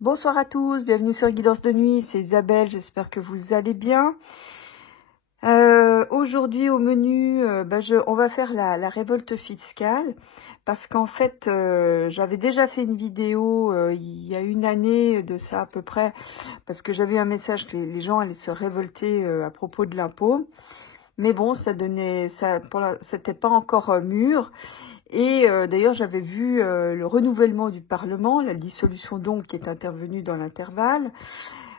Bonsoir à tous, bienvenue sur Guidance de Nuit, c'est Isabelle, j'espère que vous allez bien. Aujourd'hui au menu, on va faire la révolte fiscale, parce qu'en fait, j'avais déjà fait une vidéo il y a une année de ça à peu près, parce que j'avais eu un message que les gens allaient se révolter à propos de l'impôt. Mais bon, c'était pas encore mûr. Et d'ailleurs, j'avais vu le renouvellement du Parlement, la dissolution donc qui est intervenue dans l'intervalle.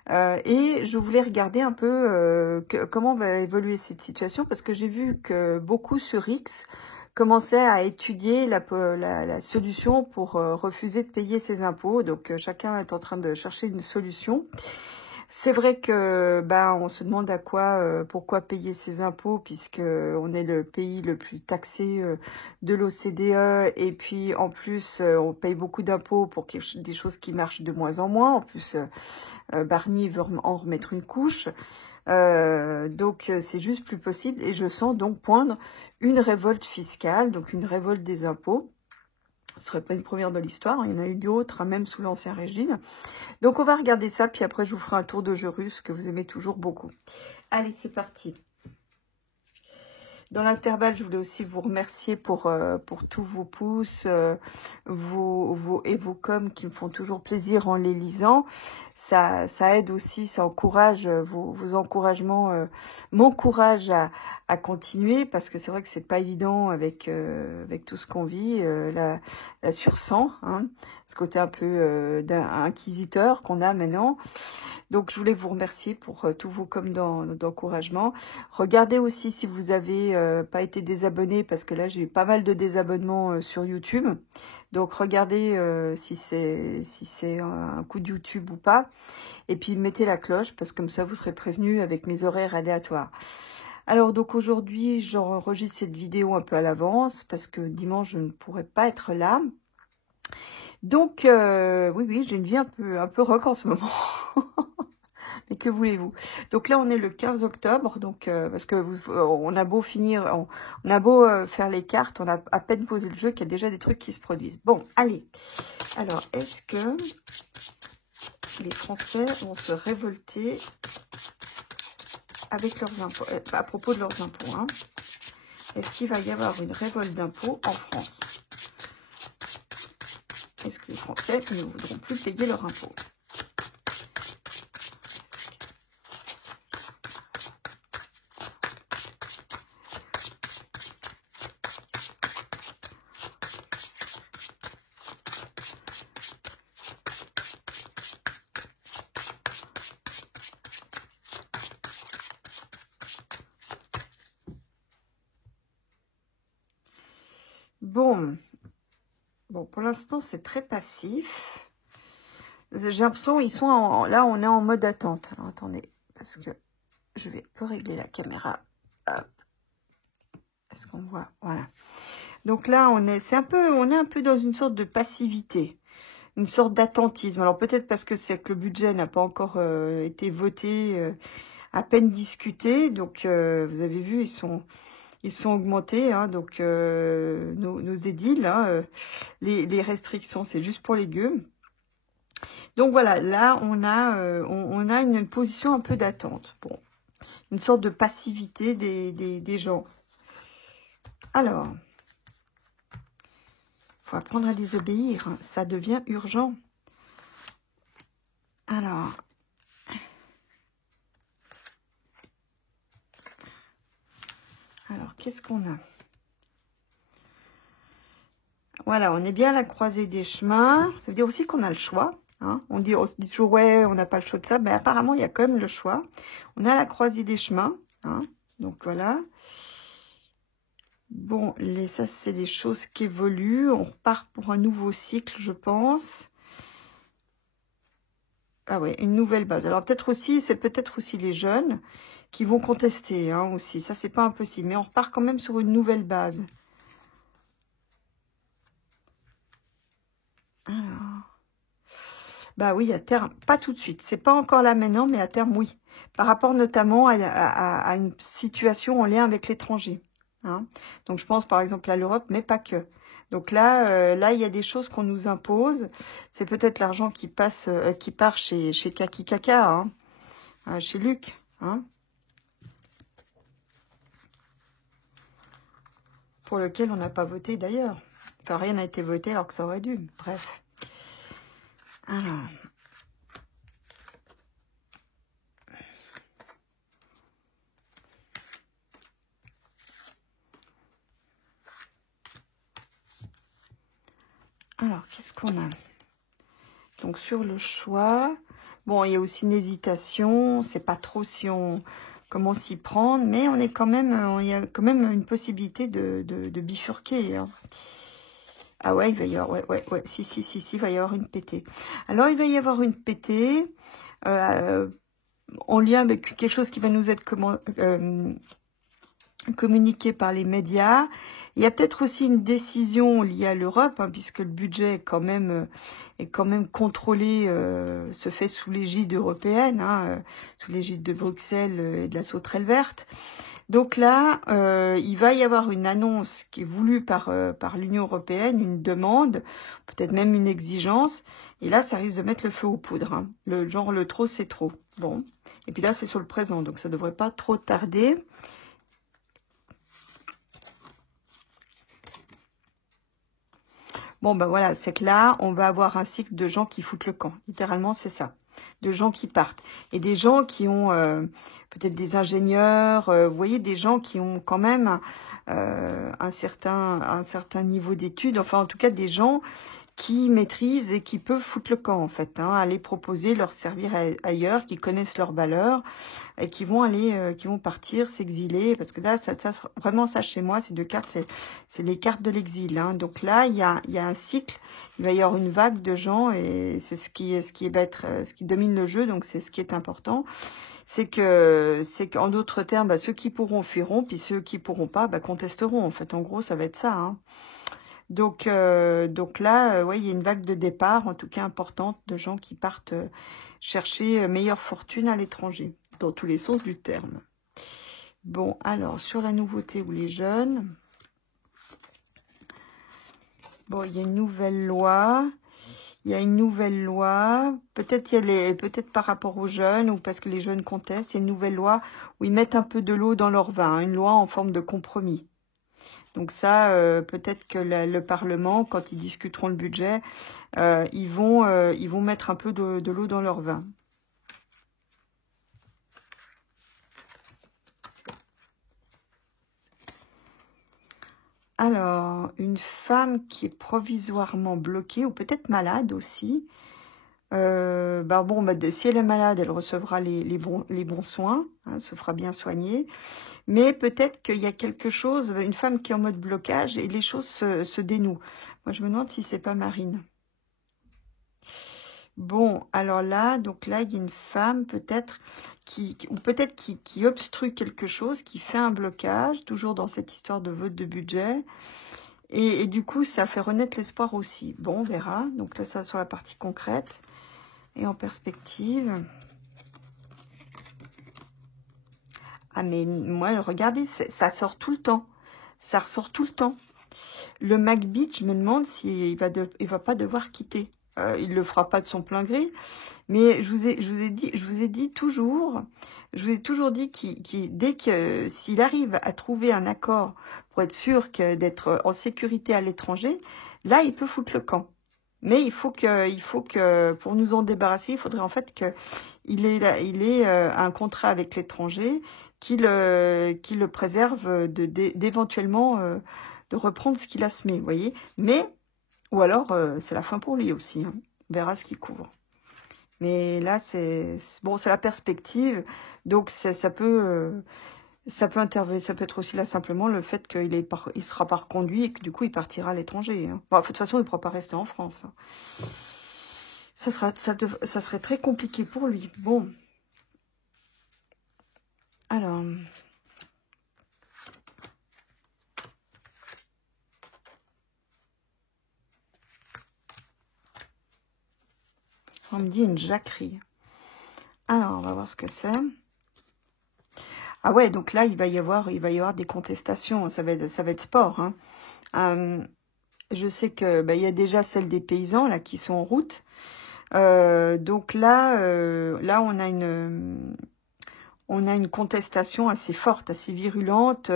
Et je voulais regarder un peu comment va évoluer cette situation, parce que j'ai vu que beaucoup sur X commençaient à étudier la solution pour refuser de payer ses impôts. Donc chacun est en train de chercher une solution. C'est vrai que on se demande pourquoi payer ses impôts, puisque on est le pays le plus taxé de l'OCDE, et puis en plus on paye beaucoup d'impôts pour des choses qui marchent de moins en moins. En plus Barnier veut en remettre une couche, donc c'est juste plus possible, et je sens donc poindre une révolte fiscale, donc une révolte des impôts. Ce serait pas une première dans l'histoire, il y en a eu d'autres, même sous l'Ancien Régime. Donc on va regarder ça, puis après je vous ferai un tour de jeu russe que vous aimez toujours beaucoup. Allez, c'est parti. Dans l'intervalle, je voulais aussi vous remercier pour tous vos pouces, vos coms qui me font toujours plaisir en les lisant. Ça aide aussi, ça encourage, vos encouragements m'encouragent à continuer, parce que c'est vrai que c'est pas évident avec tout ce qu'on vit, la sur-sang, hein, ce côté un peu inquisiteur qu'on a maintenant. Donc, je voulais vous remercier pour tous vos coms d'encouragement. Regardez aussi si vous avez pas été désabonné, parce que là, j'ai eu pas mal de désabonnements sur YouTube. Donc, regardez si c'est un coup de YouTube ou pas. Et puis, mettez la cloche, parce que comme ça, vous serez prévenus avec mes horaires aléatoires. Alors, donc aujourd'hui, j'enregistre cette vidéo un peu à l'avance, parce que dimanche, je ne pourrai pas être là. Donc, oui, j'ai une vie un peu rock en ce moment. Mais que voulez-vous? Donc là, on est le 15 octobre, donc parce que on a beau finir, on a beau faire les cartes, on a à peine posé le jeu qu'il y a déjà des trucs qui se produisent. Bon, allez. Alors, est-ce que les Français vont se révolter avec leurs impôts, à propos de leurs impôts, hein? Est-ce qu'il va y avoir une révolte d'impôts en France? Est-ce que les Français ne voudront plus payer leurs impôts? Bon, pour l'instant, c'est très passif. J'ai l'impression ils sont là, on est en mode attente. Alors, attendez, parce que je vais régler la caméra. Hop. Est-ce qu'on voit? Voilà. Donc là, on est un peu dans une sorte de passivité, une sorte d'attentisme. Alors peut-être parce que c'est que le budget n'a pas encore été voté, à peine discuté. Donc vous avez vu, ils sont augmentés, hein, donc nos édiles, hein, les restrictions, c'est juste pour les gueux. Donc voilà, là on a une position un peu d'attente. Bon, une sorte de passivité des gens. Alors, faut apprendre à désobéir, hein, ça devient urgent. Alors, qu'est-ce qu'on a? Voilà, on est bien à la croisée des chemins. Ça veut dire aussi qu'on a le choix. Hein. On dit toujours, ouais, on n'a pas le choix de ça. Mais apparemment, il y a quand même le choix. On est à la croisée des chemins. Hein. Donc, voilà. Bon, ça, c'est les choses qui évoluent. On repart pour un nouveau cycle, je pense. Ah ouais, une nouvelle base. Alors, c'est peut-être aussi les jeunes qui vont contester, hein, aussi. Ça, c'est pas impossible. Mais on repart quand même sur une nouvelle base. Alors, bah oui, à terme, pas tout de suite. C'est pas encore là maintenant, mais à terme, oui. Par rapport notamment à une situation en lien avec l'étranger. Hein. Donc, je pense par exemple à l'Europe, mais pas que. Donc là, là, il y a des choses qu'on nous impose. C'est peut-être l'argent qui passe, qui part chez Kaki Kaka, hein, chez Luc, hein, pour lequel on n'a pas voté d'ailleurs. Enfin, rien n'a été voté alors que ça aurait dû. Bref. Alors, qu'est-ce qu'on a? Donc, sur le choix, bon, il y a aussi une hésitation. On ne sait pas trop si on comment s'y prendre, mais on est quand même, il y a quand même une possibilité de bifurquer, hein. Ah ouais, il va y avoir, ouais, si, il va y avoir une pétée. Alors, il va y avoir une pétée en lien avec quelque chose qui va nous être communiqué par les médias. Il y a peut-être aussi une décision liée à l'Europe, hein, puisque le budget est quand même contrôlé, se fait sous l'égide européenne, hein, sous l'égide de Bruxelles et de la sauterelle verte. Donc là, il va y avoir une annonce qui est voulue par l'Union européenne, une demande, peut-être même une exigence. Et là, ça risque de mettre le feu aux poudres, hein. Le trop, c'est trop. Bon. Et puis là, c'est sur le présent, donc ça devrait pas trop tarder. Bon, ben voilà, c'est que là, on va avoir un cycle de gens qui foutent le camp. Littéralement, c'est ça. De gens qui partent. Et des gens qui ont peut-être des ingénieurs, vous voyez, des gens qui ont quand même un certain niveau d'études. Enfin, en tout cas, des gens qui maîtrisent et qui peuvent foutre le camp, en fait, hein, aller proposer, leur servir ailleurs, qui connaissent leurs valeurs et qui vont aller, qui vont partir, s'exiler, parce que là, vraiment, ça, chez moi, ces deux cartes, c'est les cartes de l'exil, hein. Donc là, il y a un cycle, il va y avoir une vague de gens, et c'est ce qui va être, ce qui domine le jeu, donc c'est ce qui est important. C'est qu'en d'autres termes, bah, ceux qui pourront fuiront, puis ceux qui pourront pas, bah, contesteront. En fait, en gros, ça va être ça, hein. Donc là, ouais, il y a une vague de départ, en tout cas importante, de gens qui partent chercher meilleure fortune à l'étranger, dans tous les sens du terme. Bon, alors, sur la nouveauté ou les jeunes, bon, il y a une nouvelle loi. Il y a une nouvelle loi. Peut-être peut-être par rapport aux jeunes ou parce que les jeunes contestent, il y a une nouvelle loi où ils mettent un peu de l'eau dans leur vin, hein, une loi en forme de compromis. Donc ça, peut-être que le Parlement, quand ils discuteront le budget, ils vont mettre un peu de l'eau dans leur vin. Alors, une femme qui est provisoirement bloquée, ou peut-être malade aussi. Bah bon, bah, si elle est malade, elle recevra les bons soins, hein, se fera bien soigner. Mais peut-être qu'il y a quelque chose, une femme qui est en mode blocage, et les choses se dénouent. Moi, je me demande si c'est pas Marine. Bon, alors là, donc là, il y a une femme peut-être ou peut-être qui obstrue quelque chose, qui fait un blocage, toujours dans cette histoire de vote de budget. Et du coup, ça fait renaître l'espoir aussi. Bon, on verra. Donc là, ça sur la partie concrète et en perspective. Ah, mais moi, regardez, ça sort tout le temps. Ça ressort tout le temps. Le MacBeat, je me demande s'il va pas devoir quitter. Il le fera pas de son plein gré. Mais je vous ai dit toujours, je vous ai toujours dit dès que s'il arrive à trouver un accord pour être sûr d'être en sécurité à l'étranger, là il peut foutre le camp. Mais il faut que pour nous en débarrasser, il faudrait en fait que il ait un contrat avec l'étranger qui le préserve d'éventuellement de reprendre ce qu'il a semé, vous voyez. Mais ou alors c'est la fin pour lui aussi, hein. On verra ce qu'il couvre. Mais là, bon, c'est la perspective, donc ça peut intervenir. Ça peut être aussi là simplement le fait il sera pas reconduit et que du coup il partira à l'étranger, hein. Bon, de toute façon, il ne pourra pas rester en France, hein. Ça serait très compliqué pour lui. Bon, alors, on me dit une jacquerie. Alors, on va voir ce que c'est. Ah ouais, donc là, il va y avoir des contestations. Ça va être sport, hein. Je sais que bah, il y a déjà celle des paysans là qui sont en route. Donc là, là on a une contestation assez forte, assez virulente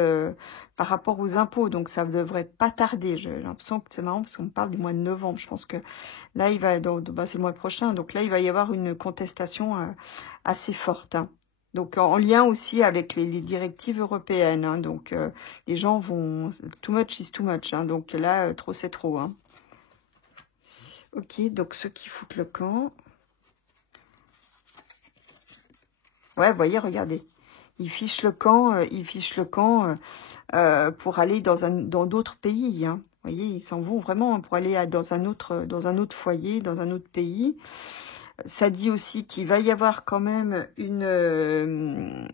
par rapport aux impôts. Donc ça ne devrait pas tarder. J'ai l'impression que c'est marrant parce qu'on me parle du mois de novembre. Je pense que là, bah, c'est le mois prochain. Donc là, il va y avoir une contestation assez forte, hein. Donc en lien aussi avec les directives européennes, hein. Donc les gens vont... Too much is too much, hein. Donc là, trop c'est trop, hein. Ok, donc ceux qui foutent le camp... Ouais, vous voyez, regardez. Ils fichent le camp, pour aller dans d'autres pays, hein. Vous voyez, ils s'en vont vraiment pour aller dans un autre foyer, dans un autre pays. Ça dit aussi qu'il va y avoir quand même une...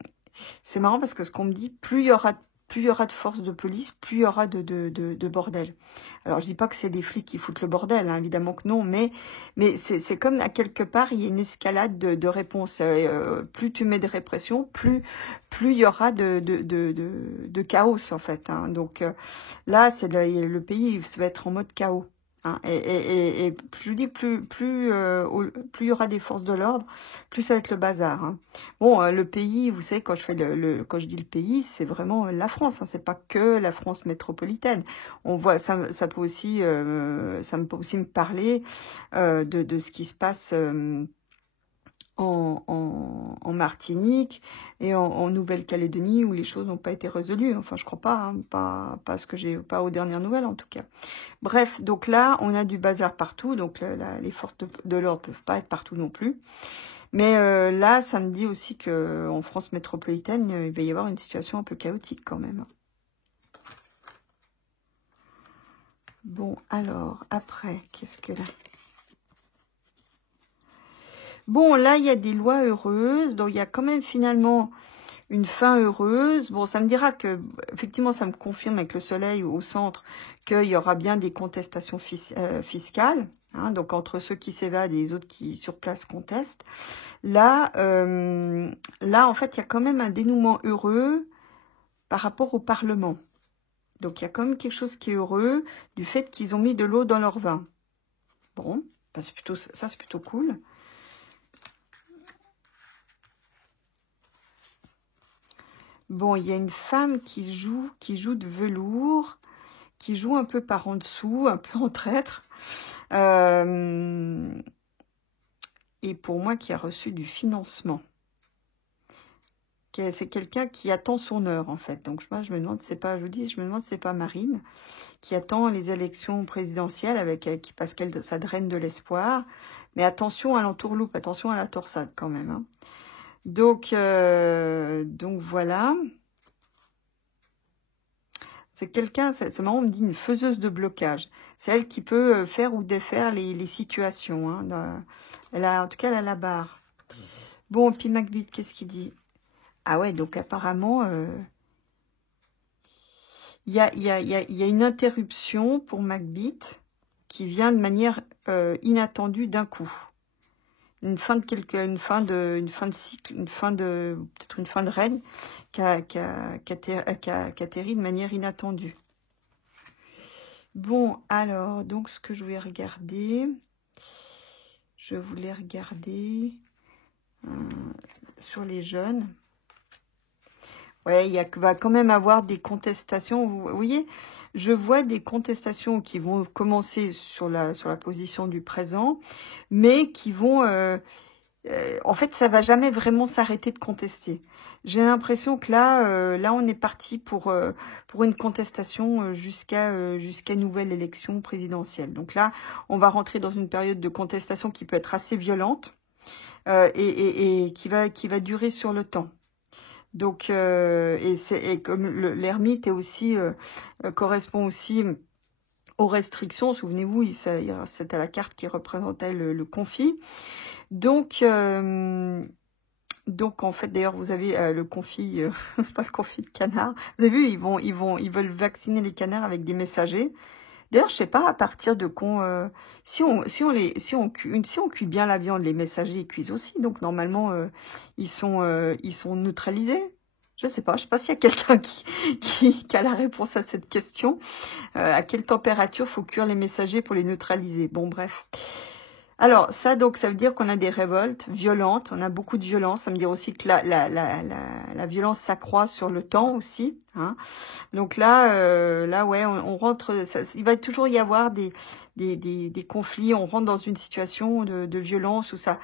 c'est marrant parce que ce qu'on me dit, plus il y aura de forces de police, plus il y aura de bordel. Alors, je dis pas que c'est des flics qui foutent le bordel, hein, évidemment que non, mais c'est comme à quelque part, il y a une escalade de réponses. Plus tu mets de répression, plus il y aura de chaos, en fait, hein. Donc là, c'est le pays va être en mode chaos, hein. Et je vous dis, plus il y aura des forces de l'ordre, plus ça va être le bazar, hein. Bon, le pays, vous savez, quand je fais quand je dis le pays, c'est vraiment la France, hein, c'est pas que la France métropolitaine. On voit, ça peut aussi, peut aussi me parler de ce qui se passe en Martinique et en Nouvelle-Calédonie où les choses n'ont pas été résolues. Enfin, je crois pas, hein, pas ce que j'ai, pas aux dernières nouvelles en tout cas. Bref, donc là, on a du bazar partout, donc les forces de l'ordre peuvent pas être partout non plus. Mais là, ça me dit aussi que en France métropolitaine, il va y avoir une situation un peu chaotique quand même. Bon, alors, après, qu'est-ce que là? Bon, là, il y a des lois heureuses, donc il y a quand même finalement une fin heureuse. Bon, ça me dira que, effectivement, ça me confirme avec le soleil au centre qu'il y aura bien des contestations fiscales, hein, donc entre ceux qui s'évadent et les autres qui, sur place, contestent. Là, en fait, il y a quand même un dénouement heureux par rapport au Parlement. Donc, il y a quand même quelque chose qui est heureux du fait qu'ils ont mis de l'eau dans leur vin. Bon, bah, ça, c'est plutôt cool. Bon, il y a une femme qui joue de velours, qui joue un peu par en dessous, un peu en traître. Et pour moi, qui a reçu du financement. C'est quelqu'un qui attend son heure, en fait. Donc, moi, je me demande, je me demande si c'est pas Marine, qui attend les élections présidentielles parce qu'elle, ça draine de l'espoir. Mais attention à l'entourloupe, attention à la torsade quand même, hein. Donc voilà. C'est quelqu'un, c'est marrant, on me dit une faiseuse de blocage. C'est elle qui peut faire ou défaire les situations, hein. En tout cas, elle a la barre. Bon, puis Macbeth, qu'est-ce qu'il dit? Ah ouais, donc apparemment, il y a une interruption pour Macbeth qui vient de manière inattendue d'un coup. Une fin de cycle, peut-être une fin de règne qui atterrit de manière inattendue. Bon, alors, donc ce que je voulais regarder, sur les jeunes. Ouais, va quand même avoir des contestations. Vous voyez, je vois des contestations qui vont commencer sur la position du présent, mais qui vont... en fait, ça va jamais vraiment s'arrêter de contester. J'ai l'impression que là, on est parti pour une contestation jusqu'à nouvelle élection présidentielle. Donc là, on va rentrer dans une période de contestation qui peut être assez violente et qui va durer sur le temps. Donc, et comme l'ermite est aussi correspond aussi aux restrictions. Souvenez-vous, c'était la carte qui représentait le conflit. Donc en fait, d'ailleurs, vous avez le confit, pas le confit de canard. Vous avez vu, ils veulent vacciner les canards avec des messagers. D'ailleurs, je sais pas à partir de quand, si on cuit bien la viande, les messagers ils cuisent aussi. Donc normalement, ils sont neutralisés. Je sais pas s'il y a quelqu'un qui a la réponse à cette question. À quelle température faut cuire les messagers pour les neutraliser? Bon, bref. Alors, ça, donc, ça veut dire qu'on a des révoltes violentes. On a beaucoup de violence. Ça veut dire aussi que la violence s'accroît sur le temps aussi. Hein. Donc là, ouais, on rentre... il va toujours y avoir des conflits. On rentre dans une situation de violence où ça...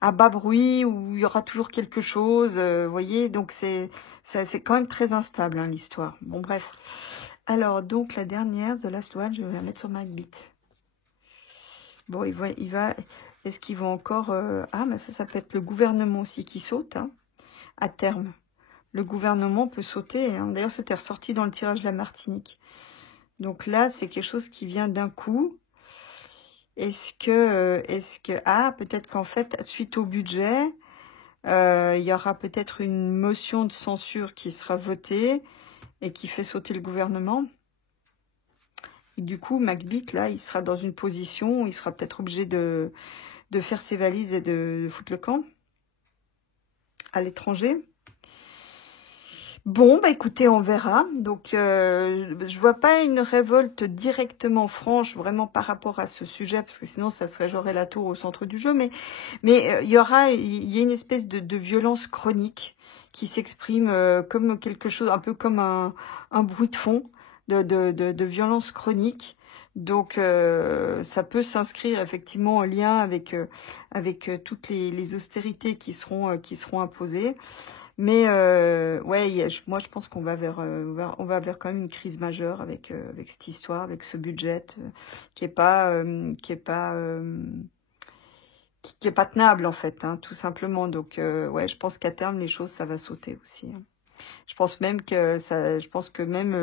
à bas bruit, où il y aura toujours quelque chose, vous voyez, donc c'est quand même très instable, hein, l'histoire. Bon, bref. Alors, donc, la dernière, The Last One, je vais la mettre sur Magbit. Bon, est-ce qu'ils vont encore... Ah, mais ça peut être le gouvernement aussi qui saute, hein, à terme. Le gouvernement peut sauter, hein. D'ailleurs, c'était ressorti dans le tirage de la Martinique. Donc là, c'est quelque chose qui vient d'un coup. Est-ce que... Ah, peut-être qu'en fait, suite au budget, il y aura peut-être une motion de censure qui sera votée et qui fait sauter le gouvernement. Et du coup, Magbit, là, il sera dans une position où il sera peut-être obligé de faire ses valises et de foutre le camp à l'étranger. Bon, bah écoutez, on verra. Donc, je vois pas une révolte directement franche, vraiment par rapport à ce sujet, parce que sinon, ça serait j'aurais la tour au centre du jeu. Mais il y a une espèce de violence chronique qui s'exprime comme quelque chose, un peu comme un bruit de fond de violence chronique. Donc, ça peut s'inscrire effectivement en lien avec toutes les austérités qui seront imposées. Mais ouais, moi je pense qu'on va vers quand même une crise majeure avec cette histoire, avec ce budget qui est pas tenable en fait, hein, tout simplement. Donc ouais, je pense qu'à terme les choses ça va sauter aussi. Hein. Je pense que même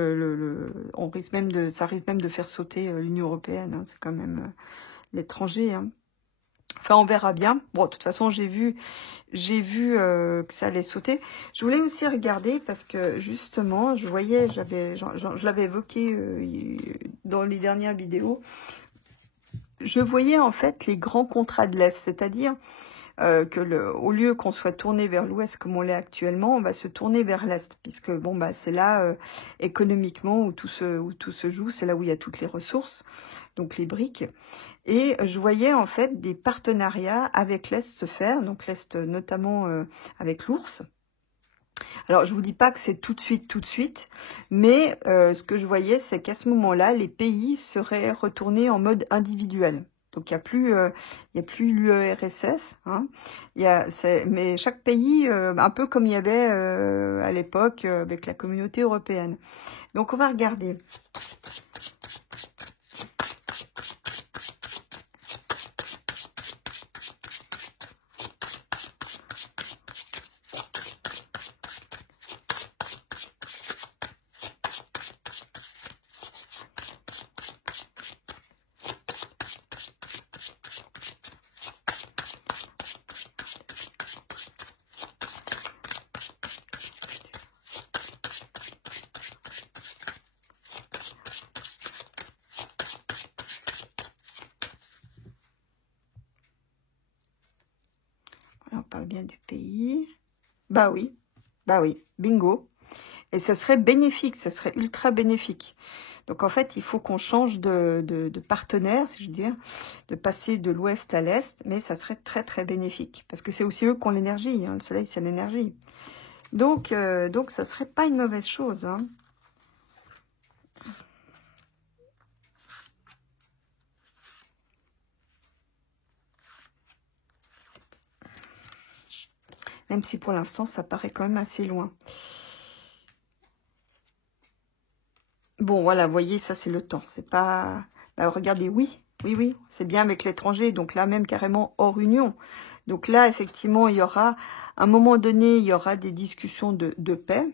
ça risque même de faire sauter l'Union européenne. Hein, c'est quand même l'étranger. Hein. Enfin, on verra bien. Bon, de toute façon, j'ai vu que ça allait sauter. Je voulais aussi regarder parce que justement, je voyais, je l'avais évoqué dans les dernières vidéos. Je voyais en fait les grands contrats de l'Est, c'est-à-dire au lieu qu'on soit tourné vers l'Ouest comme on l'est actuellement, on va se tourner vers l'Est, puisque bon bah c'est là économiquement où tout se joue, c'est là où il y a toutes les ressources, donc les briques. Et je voyais en fait des partenariats avec l'Est se faire, donc l'Est notamment avec l'ours. Alors je vous dis pas que c'est tout de suite, mais ce que je voyais c'est qu'à ce moment-là, les pays seraient retournés en mode individuel. Donc il y a plus l'URSS, hein. Mais chaque pays, un peu comme il y avait à l'époque avec la communauté européenne. Donc on va regarder. On parle bien du pays. Bah oui, bingo. Et ça serait bénéfique, ça serait ultra bénéfique. Donc en fait, il faut qu'on change de partenaire, si je veux dire, de passer de l'ouest à l'est, mais ça serait très très bénéfique. Parce que c'est aussi eux qui ont l'énergie, hein. Le soleil c'est l'énergie. Donc ça serait pas une mauvaise chose. Hein. Même si pour l'instant, ça paraît quand même assez loin. Bon, voilà, vous voyez, ça c'est le temps. C'est pas... Bah, regardez, oui, c'est bien avec l'étranger. Donc là, même carrément hors union. Donc là, effectivement, il y aura... À un moment donné, il y aura des discussions de paix.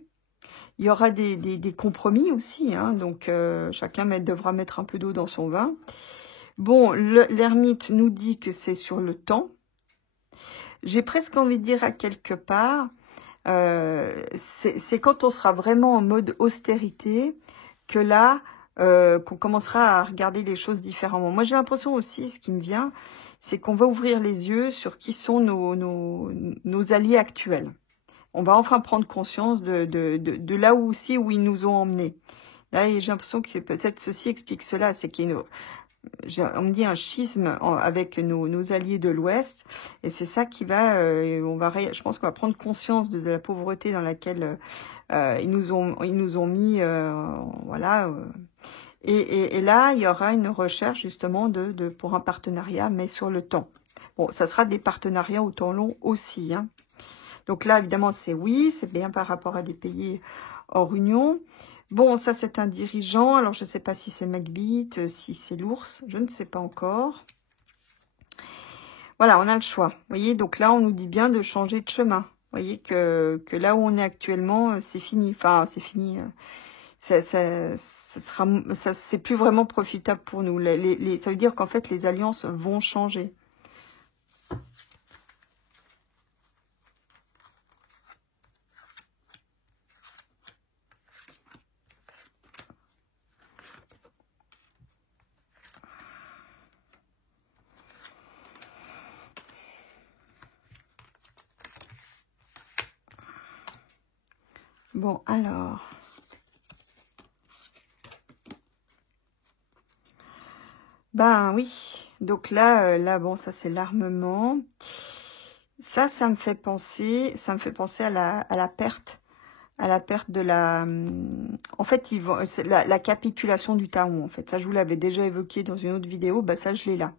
Il y aura des compromis aussi. Hein, donc, chacun devra mettre un peu d'eau dans son vin. Bon, l'ermite nous dit que c'est sur le temps. J'ai presque envie de dire à quelque part, c'est quand on sera vraiment en mode austérité que là, qu'on commencera à regarder les choses différemment. Moi, j'ai l'impression aussi, ce qui me vient, c'est qu'on va ouvrir les yeux sur qui sont nos alliés actuels. on va enfin prendre conscience de là où aussi où ils nous ont emmenés. Là, j'ai l'impression que c'est peut-être ceci explique cela, c'est qu'il y a on me dit un schisme avec nos alliés de l'Ouest, et c'est ça qui va, je pense qu'on va prendre conscience de la pauvreté dans laquelle ils nous ont mis, voilà. Et là, il y aura une recherche justement pour un partenariat, mais sur le temps. Bon, ça sera des partenariats au temps long aussi, hein. Donc là, évidemment, c'est oui, c'est bien par rapport à des pays hors Union. Bon, ça, c'est un dirigeant. Alors, je ne sais pas si c'est Macbeth, si c'est l'ours. Je ne sais pas encore. Voilà, on a le choix. Vous voyez, donc là, on nous dit bien de changer de chemin. Vous voyez que là où on est actuellement, c'est fini. Enfin, c'est fini. C'est plus vraiment profitable pour nous. Ça veut dire qu'en fait, les alliances vont changer. Bon, alors. Ben oui. Donc là, bon, ça c'est l'armement. Ça me fait penser à la perte. À la perte de la... En fait, c'est la capitulation du Tao, en fait. Ça, je vous l'avais déjà évoqué dans une autre vidéo. Bah, ça, je l'ai là.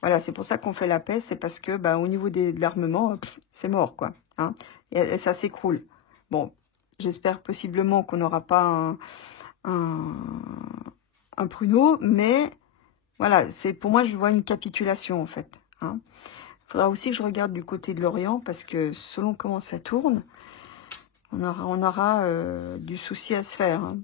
Voilà, c'est pour ça qu'on fait la paix. C'est parce que, bah, au niveau de l'armement, c'est mort, quoi. Hein, et ça s'écroule. Bon, j'espère possiblement qu'on n'aura pas un pruneau, mais voilà, pour moi, je vois une capitulation, en fait. Hein. Il faudra aussi que je regarde du côté de l'Orient, parce que selon comment ça tourne, on aura du souci à se faire. Hein.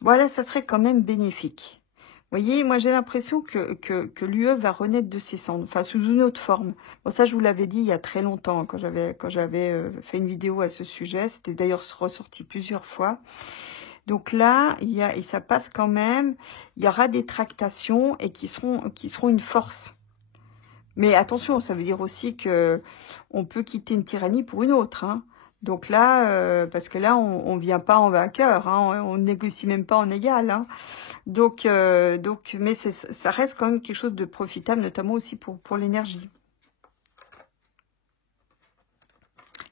Voilà, ça serait quand même bénéfique. Vous voyez, moi j'ai l'impression que l'UE va renaître de ses cendres, enfin sous une autre forme. Bon, ça je vous l'avais dit il y a très longtemps, quand j'avais fait une vidéo à ce sujet. C'était d'ailleurs ressorti plusieurs fois. Donc là, et ça passe quand même, il y aura des tractations et qui seront une force. Mais attention, ça veut dire aussi que on peut quitter une tyrannie pour une autre. Hein. Donc là, parce que là, on ne vient pas en vainqueur, hein, on ne négocie même pas en égal. Hein. Donc, mais ça reste quand même quelque chose de profitable, notamment aussi pour l'énergie.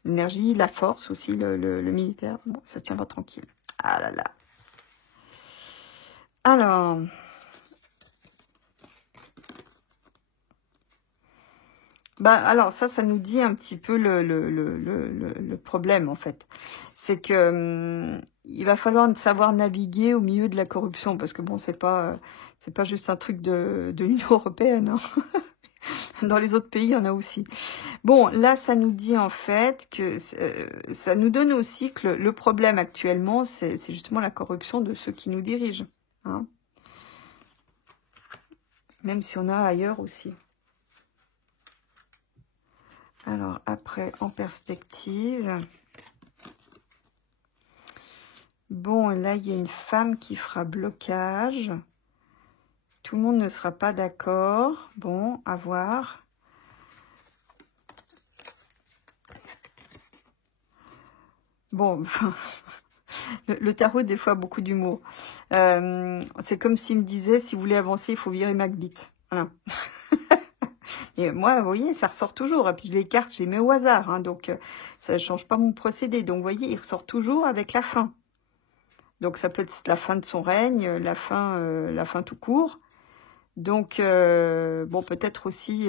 L'énergie, la force aussi, le militaire. Bon, ça tient pas tranquille. Ah là là. Alors... Bah, alors ça nous dit un petit peu le problème, en fait. C'est que il va falloir savoir naviguer au milieu de la corruption, parce que bon, c'est pas juste un truc de l'Union européenne. Hein. Dans les autres pays, il y en a aussi. Bon, là, ça nous dit en fait que ça nous donne aussi que le problème actuellement, c'est justement la corruption de ceux qui nous dirigent. Hein. Même si on a ailleurs aussi. Alors, après, en perspective. Bon, là, il y a une femme qui fera blocage. Tout le monde ne sera pas d'accord. Bon, à voir. Bon, le tarot, des fois, a beaucoup d'humour. C'est comme s'il me disait, si vous voulez avancer, il faut virer Macbeth. Voilà. Et moi, vous voyez, ça ressort toujours. Et puis les cartes, je les mets au hasard. Hein, donc, ça ne change pas mon procédé. Donc, vous voyez, il ressort toujours avec la fin. Donc, ça peut être la fin de son règne, la fin tout court. Donc, bon, peut-être aussi,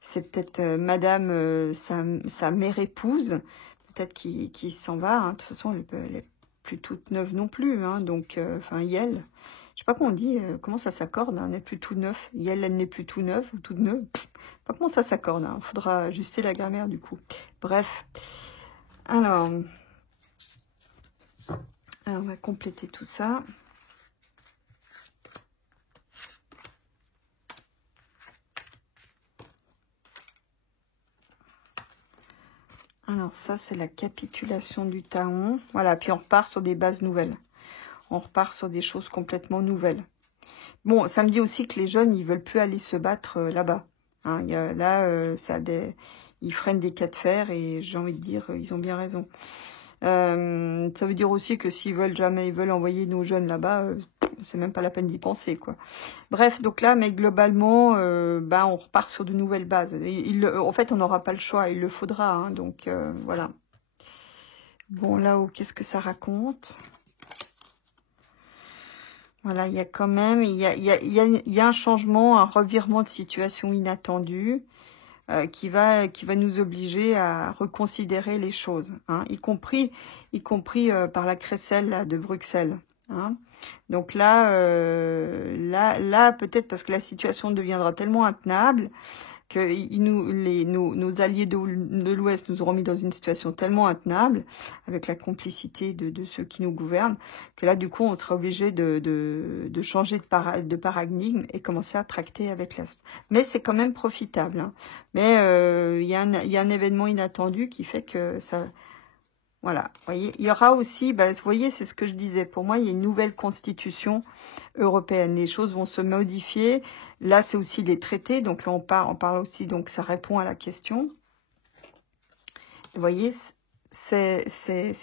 c'est peut-être Madame, sa mère épouse, peut-être qui s'en va. Hein. De toute façon, elle est plus toute neuve non plus. Hein. Donc, enfin, Yel. Je sais pas comment on dit, comment ça s'accorde, hein, elle n'est plus tout neuf. Yel, elle n'est plus tout neuf ou toute neuve. Je sais pas comment ça s'accorde, il faudra ajuster la grammaire du coup. Bref. Alors, on va compléter tout ça. Alors ça, c'est la capitulation du Taon. Voilà, puis on repart sur des bases nouvelles. On repart sur des choses complètement nouvelles. Bon, ça me dit aussi que les jeunes, ils veulent plus aller se battre là-bas. Hein. Là, ils freinent des cas de fer et j'ai envie de dire, ils ont bien raison. Ça veut dire aussi que s'ils veulent jamais, ils veulent envoyer nos jeunes là-bas, c'est même pas la peine d'y penser, quoi. Bref, donc là, mais globalement, on repart sur de nouvelles bases. En fait, on n'aura pas le choix, il le faudra, hein, donc voilà. Bon, là-haut, qu'est-ce que ça raconte? Voilà, il y a quand même, il y a un changement, un revirement de situation inattendu qui va nous obliger à reconsidérer les choses, hein, y compris par la crécelle là, de Bruxelles. Hein. Donc là, là peut-être parce que la situation deviendra tellement intenable que nos alliés de l'Ouest nous auront mis dans une situation tellement intenable, avec la complicité de ceux qui nous gouvernent, que là, du coup, on sera obligé de changer de paradigme et commencer à tracter avec l'Est. Mais c'est quand même profitable. Hein. Mais il y a un événement inattendu qui fait que ça... Voilà, vous voyez, il y aura aussi, vous voyez, c'est ce que je disais, pour moi, il y a une nouvelle constitution européenne. Les choses vont se modifier. Là, c'est aussi les traités, donc là, on parle aussi, donc ça répond à la question. Vous voyez, c'est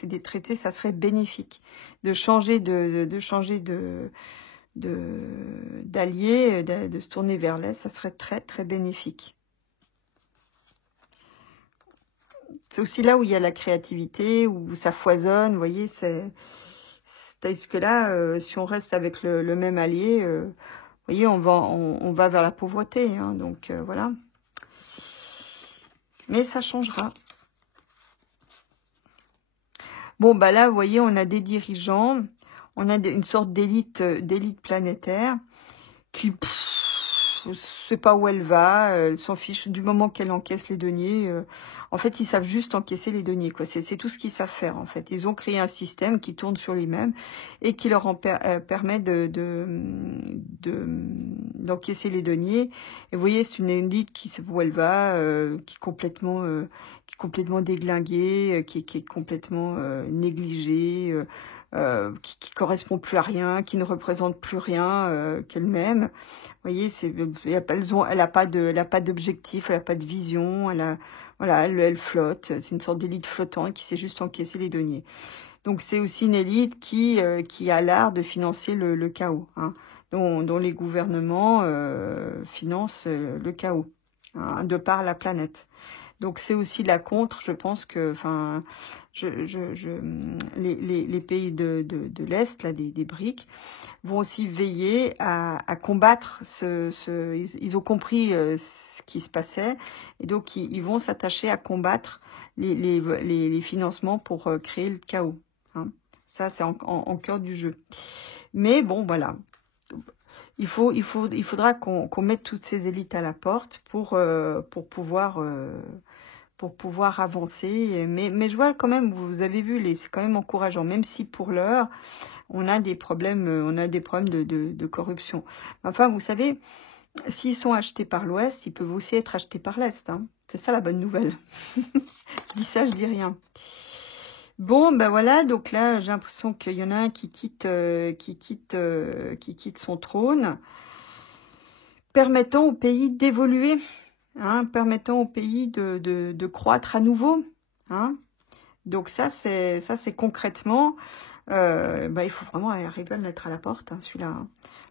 des traités, ça serait bénéfique. De changer d'alliés, de se tourner vers l'Est, ça serait très, très bénéfique. C'est aussi là où il y a la créativité, où ça foisonne, vous voyez, c'est-à-dire que là, si on reste avec le même allié, vous voyez, on va vers la pauvreté, hein, donc voilà. Mais ça changera. Bon, là, vous voyez, on a des dirigeants, on a une sorte d'élite planétaire qui... sait pas où elle va, elle s'en fiche du moment qu'elle encaisse les deniers. En fait, ils savent juste encaisser les deniers, quoi. C'est tout ce qu'ils savent faire, en fait. Ils ont créé un système qui tourne sur lui-même et qui leur permet d'encaisser les deniers. Et vous voyez, c'est une élite qui sait où elle va, qui est complètement déglinguée, qui est complètement négligée, qui correspond plus à rien, qui ne représente plus rien qu'elle-même. Vous voyez, elle a pas d'objectif, elle a pas de vision, voilà, elle flotte. C'est une sorte d'élite flottante qui sait juste encaisser les deniers. Donc c'est aussi une élite qui a l'art de financer le chaos, hein, dont les gouvernements financent le chaos, hein, de par la planète. Donc c'est aussi la contre, je pense que, enfin, les pays de l'Est, là, des BRIC, vont aussi veiller à combattre ils ont compris ce qui se passait, et donc ils vont s'attacher à combattre les financements pour créer le chaos. Hein. Ça, c'est en cœur du jeu. Mais bon, voilà. Il faudra qu'on mette toutes ces élites à la porte pour pouvoir avancer. Mais je vois quand même, vous avez vu, c'est quand même encourageant, même si pour l'heure, on a des problèmes de corruption. Enfin, vous savez, s'ils sont achetés par l'Ouest, ils peuvent aussi être achetés par l'Est. Hein. C'est ça la bonne nouvelle. Je dis ça, je dis rien. Bon, voilà, donc là, j'ai l'impression qu'il y en a un qui quitte son trône, permettant au pays d'évoluer, hein, permettant au pays de croître à nouveau. Hein. Donc ça, c'est concrètement, il faut vraiment arriver à le mettre à la porte, hein, celui-là, hein,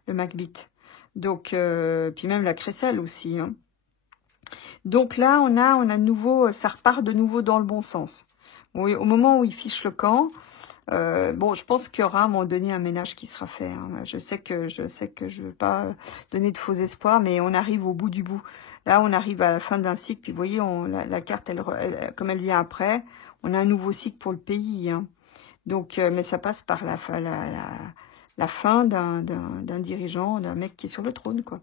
le Macbeth. Donc, puis même la crécelle aussi. Hein. Donc là, on a de nouveau, ça repart de nouveau dans le bon sens. Oui, au moment où ils fichent le camp, je pense qu'il y aura à un moment donné un ménage qui sera fait. Hein. Je sais que je ne veux pas donner de faux espoirs, mais on arrive au bout du bout. Là, on arrive à la fin d'un cycle, puis vous voyez, la carte, comme elle vient après, on a un nouveau cycle pour le pays. Hein. Donc, mais ça passe par la fin d'un dirigeant, d'un mec qui est sur le trône, quoi.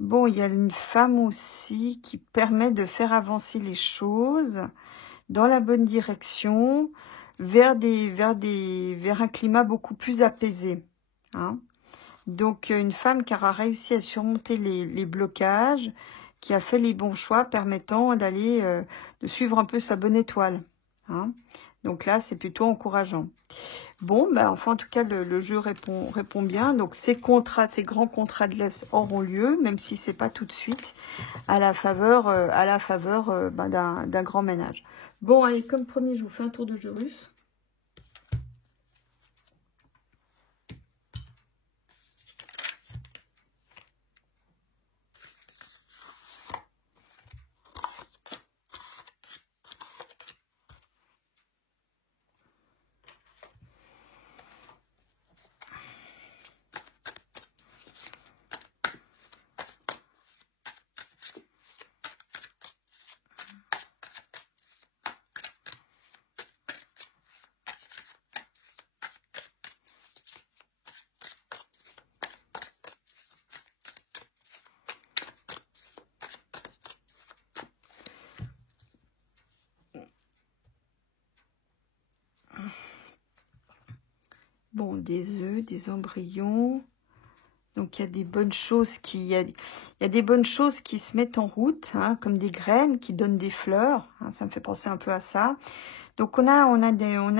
Bon, il y a une femme aussi qui permet de faire avancer les choses dans la bonne direction, vers un climat beaucoup plus apaisé. Hein. Donc, une femme qui aura réussi à surmonter les blocages, qui a fait les bons choix permettant de suivre un peu sa bonne étoile. Hein. Donc là, c'est plutôt encourageant. Bon, ben, enfin, en tout cas, le jeu répond bien. Donc, ces grands contrats de laisse auront lieu, même si c'est pas tout de suite, à la faveur, ben, d'un grand ménage. Bon, allez, comme promis, je vous fais un tour de jeu russe. Bon, des œufs, des embryons. Donc, il y a des bonnes choses il y a des bonnes choses qui se mettent en route, hein, comme des graines qui donnent des fleurs. Hein, ça me fait penser un peu à ça. Donc, on a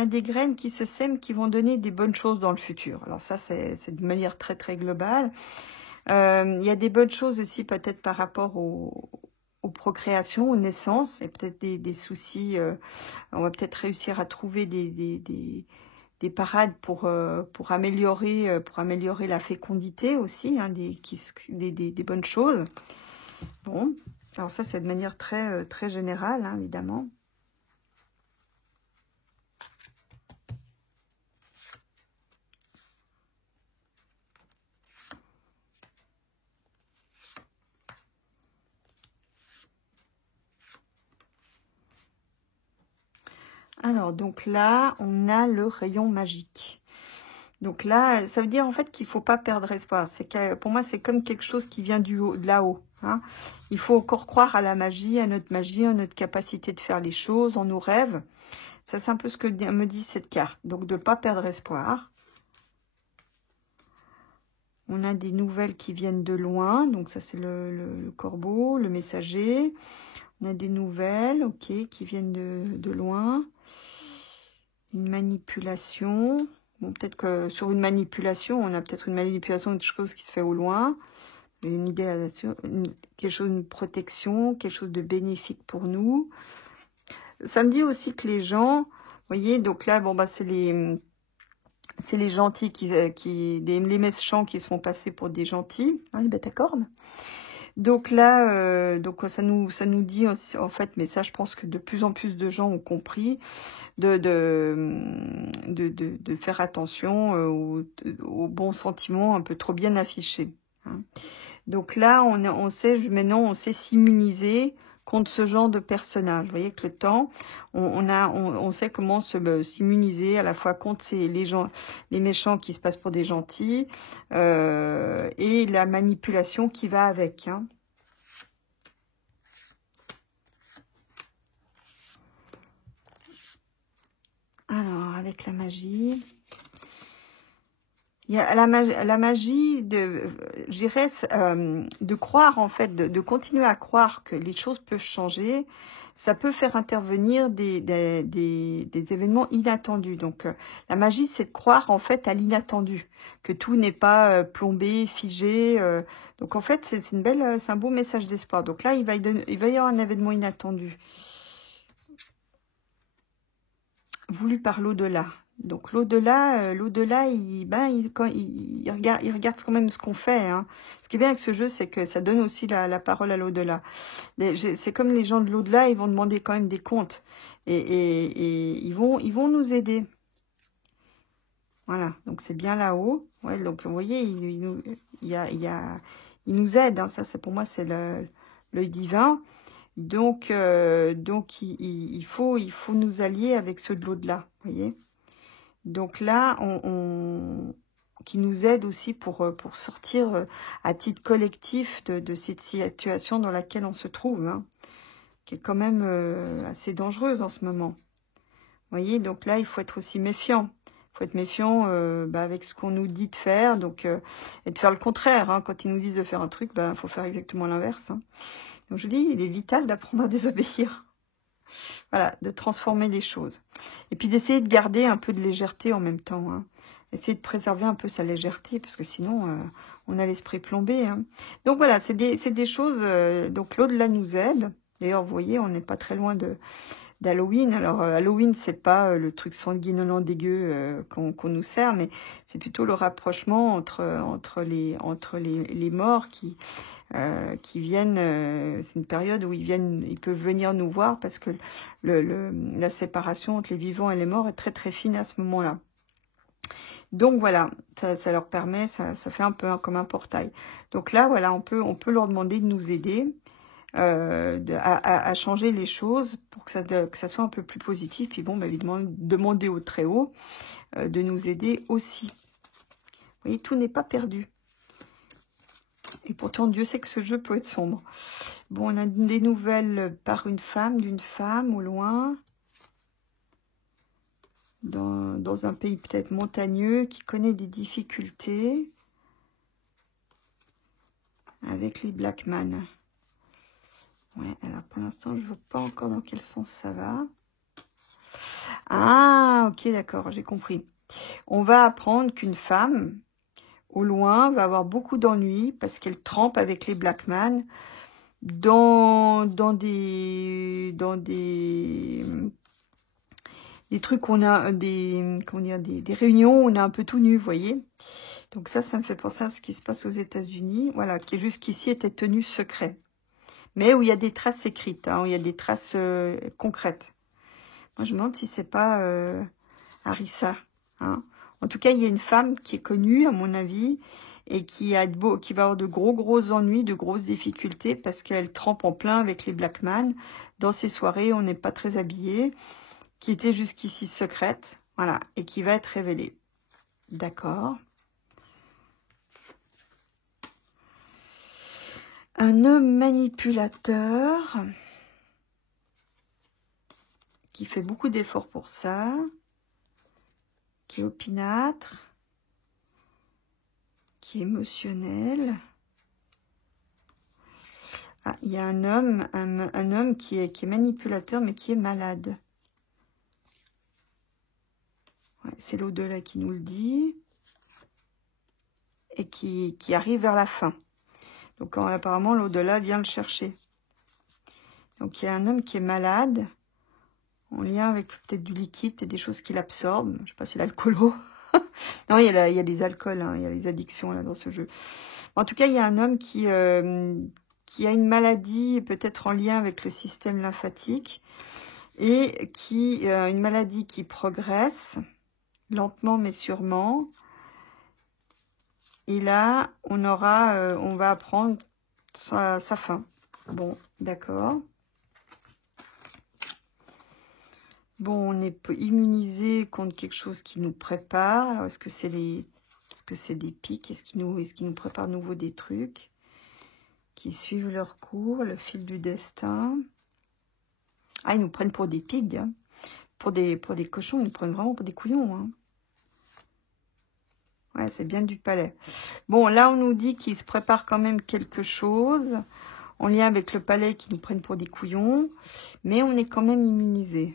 des graines qui se sèment, qui vont donner des bonnes choses dans le futur. Alors ça, c'est de manière très, très globale. Il y a des bonnes choses aussi, peut-être par rapport aux procréations, aux naissances, et peut-être des soucis. On va peut-être réussir à trouver des parades pour améliorer la fécondité aussi, hein, des bonnes choses. Bon, alors ça, c'est de manière très, très générale, hein, évidemment. Alors, donc là, on a le rayon magique. Donc là, ça veut dire en fait qu'il faut pas perdre espoir. Pour moi, c'est comme quelque chose qui vient du haut, de là-haut. Hein. Il faut encore croire à la magie, à notre capacité de faire les choses, en nos rêves. Ça, c'est un peu ce que me dit cette carte. Donc, de ne pas perdre espoir. On a des nouvelles qui viennent de loin. Donc, ça, c'est le corbeau, le messager. On a des nouvelles, ok, qui viennent de loin. Une manipulation. Bon, peut-être que sur une manipulation, on a peut-être une manipulation de chose qui se fait au loin. Une idée, quelque chose, une protection, quelque chose de bénéfique pour nous. Ça me dit aussi que les gens, vous voyez, donc là, bon, bah, c'est les gentils les méchants qui se font passer pour des gentils, hein, les bêtes à cornes. Donc là, donc ça nous dit aussi, en fait, mais ça, je pense que de plus en plus de gens ont compris de faire attention aux bons sentiments un peu trop bien affichés. Hein. Donc là, on sait maintenant, on sait s'immuniser contre ce genre de personnage. Vous voyez que le temps, on sait comment s'immuniser à la fois contre les méchants qui se passent pour des gentils et la manipulation qui va avec. Hein. Alors, avec la magie... Il y a la magie de croire, en fait, de continuer à croire que les choses peuvent changer. Ça peut faire intervenir des événements inattendus. Donc, la magie, c'est de croire, en fait, à l'inattendu, que tout n'est pas plombé, figé. Donc, en fait, c'est un beau message d'espoir. Donc là, il va y avoir un événement inattendu, voulu par l'au-delà. Donc l'au-delà, il regarde quand même ce qu'on fait. Hein. Ce qui est bien avec ce jeu, c'est que ça donne aussi la parole à l'au-delà. C'est comme les gens de l'au-delà, ils vont demander quand même des comptes. Et ils vont nous aider. Voilà, donc c'est bien là-haut. Ouais, donc vous voyez, il nous aide. Hein. Ça, pour moi, c'est l'œil divin. Donc il faut nous allier avec ceux de l'au-delà. Vous voyez. Donc là, qui nous aide aussi pour sortir à titre collectif de cette situation dans laquelle on se trouve, hein, qui est quand même assez dangereuse en ce moment. Vous voyez, donc là, il faut être aussi méfiant. Il faut être méfiant avec ce qu'on nous dit de faire, donc, et de faire le contraire. Hein. Quand ils nous disent de faire un truc, il faut faire exactement l'inverse. Hein. Donc je dis, il est vital d'apprendre à désobéir. Voilà, de transformer les choses. Et puis d'essayer de garder un peu de légèreté en même temps. Hein. Essayer de préserver un peu sa légèreté, parce que sinon, on a l'esprit plombé. Hein. Donc voilà, c'est des choses... donc l'au-delà nous aide. D'ailleurs, vous voyez, on n'est pas très loin d'Halloween. Alors, Halloween, c'est pas le truc sanguinolent dégueu qu'on nous sert, mais c'est plutôt le rapprochement entre les morts qui viennent, c'est une période où ils peuvent venir nous voir parce que la séparation entre les vivants et les morts est très très fine à ce moment-là. Donc voilà, ça leur permet, ça fait un peu comme un portail. Donc là, voilà, on peut leur demander de nous aider à changer les choses pour que ça soit un peu plus positif. Puis bon, bah, évidemment, demander au Très-Haut de nous aider aussi. Vous voyez, tout n'est pas perdu. Et pourtant, Dieu sait que ce jeu peut être sombre. Bon, on a des nouvelles par d'une femme au loin, dans un pays peut-être montagneux, qui connaît des difficultés avec les Blackman. Ouais, alors pour l'instant, je ne vois pas encore dans quel sens ça va. Ah, ok, d'accord, j'ai compris. On va apprendre qu'une femme, au loin, va avoir beaucoup d'ennuis parce qu'elle trempe avec les Blackman dans des trucs où on a des réunions où on est un peu tout nu, vous voyez. Donc ça me fait penser à ce qui se passe aux États-Unis, voilà, qui jusqu'ici était tenu secret. Mais où il y a des traces écrites, hein, où il y a des traces concrètes. Moi, je me demande si c'est pas Harissa. Hein. En tout cas, il y a une femme qui est connue, à mon avis, et qui va avoir de gros ennuis, de grosses difficultés, parce qu'elle trempe en plein avec les Blackman. Dans ces soirées, on n'est pas très habillé, qui était jusqu'ici secrète, voilà, et qui va être révélée. D'accord. Un homme manipulateur qui fait beaucoup d'efforts pour ça, qui est opinâtre, qui est émotionnel. Ah, il y a un homme qui est manipulateur, mais qui est malade. Ouais, c'est l'au-delà qui nous le dit. Et qui arrive vers la fin. Donc apparemment, l'au-delà vient le chercher. Donc il y a un homme qui est malade, en lien avec peut-être du liquide, peut-être des choses qu'il absorbe. Je ne sais pas si l'alcoolo. Non, il y a des alcools, hein, il y a les addictions là dans ce jeu. En tout cas, il y a un homme qui a une maladie, peut-être en lien avec le système lymphatique, et une maladie qui progresse, lentement mais sûrement. Et là, on va apprendre sa fin. Bon, d'accord. Bon, on est immunisé contre quelque chose qui nous prépare. Alors, est-ce que c'est des pics? Est-ce qu'ils nous préparent de nouveau des trucs qui suivent leur cours, le fil du destin? Ah, ils nous prennent pour des pigs, hein. Pour des cochons, ils nous prennent vraiment pour des couillons, hein. Ouais, c'est bien du palais. Bon, là, on nous dit qu'ils se préparent quand même quelque chose en lien avec le palais qui nous prennent pour des couillons, mais on est quand même immunisé.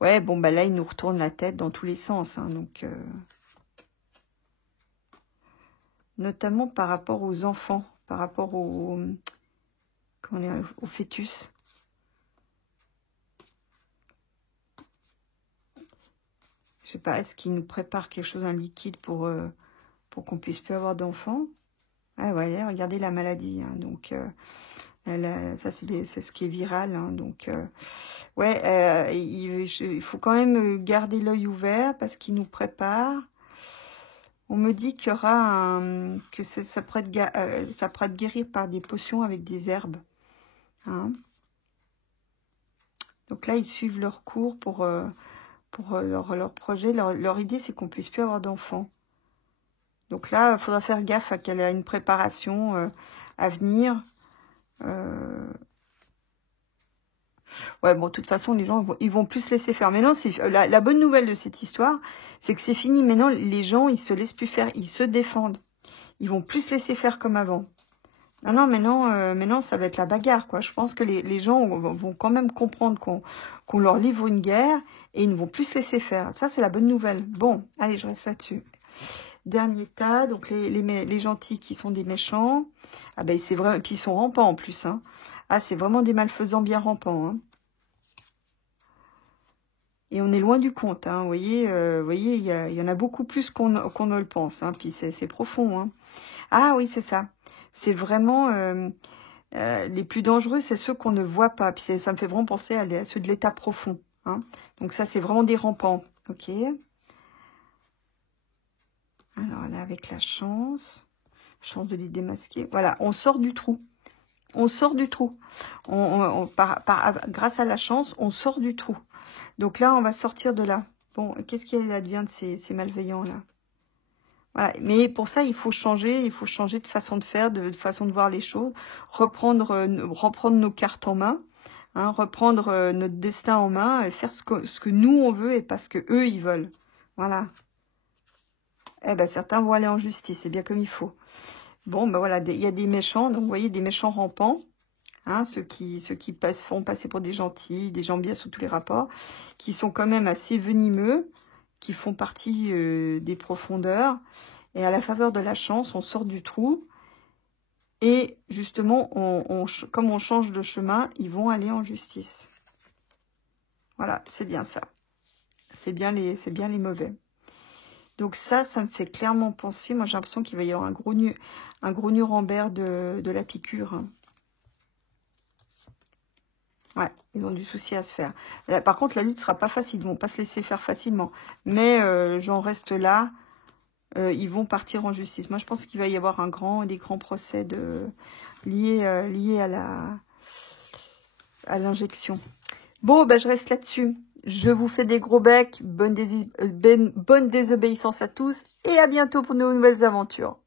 Ouais, bon, bah là, ils nous retournent la tête dans tous les sens, hein, donc... Notamment par rapport aux enfants, par rapport au fœtus. Je sais pas, est-ce qu'ils nous préparent quelque chose, un liquide pour qu'on puisse plus avoir d'enfants? Ah ouais, regardez la maladie, hein, donc... ça, c'est ce qui est viral. Hein, donc, ouais, il faut quand même garder l'œil ouvert parce qu'il nous prépare. On me dit qu'il y aura que ça pourrait être guéri par des potions avec des herbes. Hein. Donc là, ils suivent leur cours pour leur projet. Leur idée, c'est qu'on puisse plus avoir d'enfants. Donc là, il faudra faire gaffe à qu'elle ait une préparation à venir. Ouais, bon, de toute façon, les gens, ils vont plus se laisser faire. Mais non, la bonne nouvelle de cette histoire, c'est que c'est fini. Maintenant, les gens, ils se laissent plus faire. Ils se défendent. Ils vont plus se laisser faire comme avant. Non, non, mais non, ça va être la bagarre, quoi. Je pense que les gens vont quand même comprendre qu'on leur livre une guerre et ils ne vont plus se laisser faire. Ça, c'est la bonne nouvelle. Bon, allez, je reste là-dessus. Dernier tas, donc les gentils qui sont des méchants. Ah ben, c'est vrai, et puis ils sont rampants en plus, hein. Ah, c'est vraiment des malfaisants bien rampants, hein. Et on est loin du compte, hein. Vous voyez, il y en a beaucoup plus qu'on ne le pense, hein. Puis c'est profond, hein. Ah oui, c'est ça. C'est vraiment... les plus dangereux, c'est ceux qu'on ne voit pas. Puis ça me fait vraiment penser à ceux de l'état profond, hein. Donc ça, c'est vraiment des rampants. Ok. Alors là, avec la chance de les démasquer. Voilà, on sort du trou. On sort du trou. Grâce à la chance, on sort du trou. Donc là, on va sortir de là. Bon, qu'est-ce qui advient de ces malveillants-là? Voilà. Mais pour ça, il faut changer de façon de faire, de façon de voir les choses, reprendre nos cartes en main, hein, reprendre notre destin en main, et faire ce que nous, on veut et pas ce que eux, ils veulent. Voilà. Eh ben, certains vont aller en justice, c'est bien comme il faut. Bon, ben voilà, il y a des méchants, donc vous voyez, des méchants rampants, hein, ceux qui font passer pour des gentils, des gens bien sous tous les rapports, qui sont quand même assez venimeux, qui font partie des profondeurs. Et à la faveur de la chance, on sort du trou. Et justement, comme on change de chemin, ils vont aller en justice. Voilà, c'est bien ça. C'est bien les mauvais. Donc ça me fait clairement penser. Moi, j'ai l'impression qu'il va y avoir un gros Nuremberg de la piqûre. Ouais, ils ont du souci à se faire. Là, par contre, la lutte sera pas facile. Ils vont pas se laisser faire facilement. Mais j'en reste là. Ils vont partir en justice. Moi, je pense qu'il va y avoir des grands procès liés à l'injection. Bon, ben, je reste là-dessus. Je vous fais des gros becs. Bonne désobéissance à tous. Et à bientôt pour de nouvelles aventures.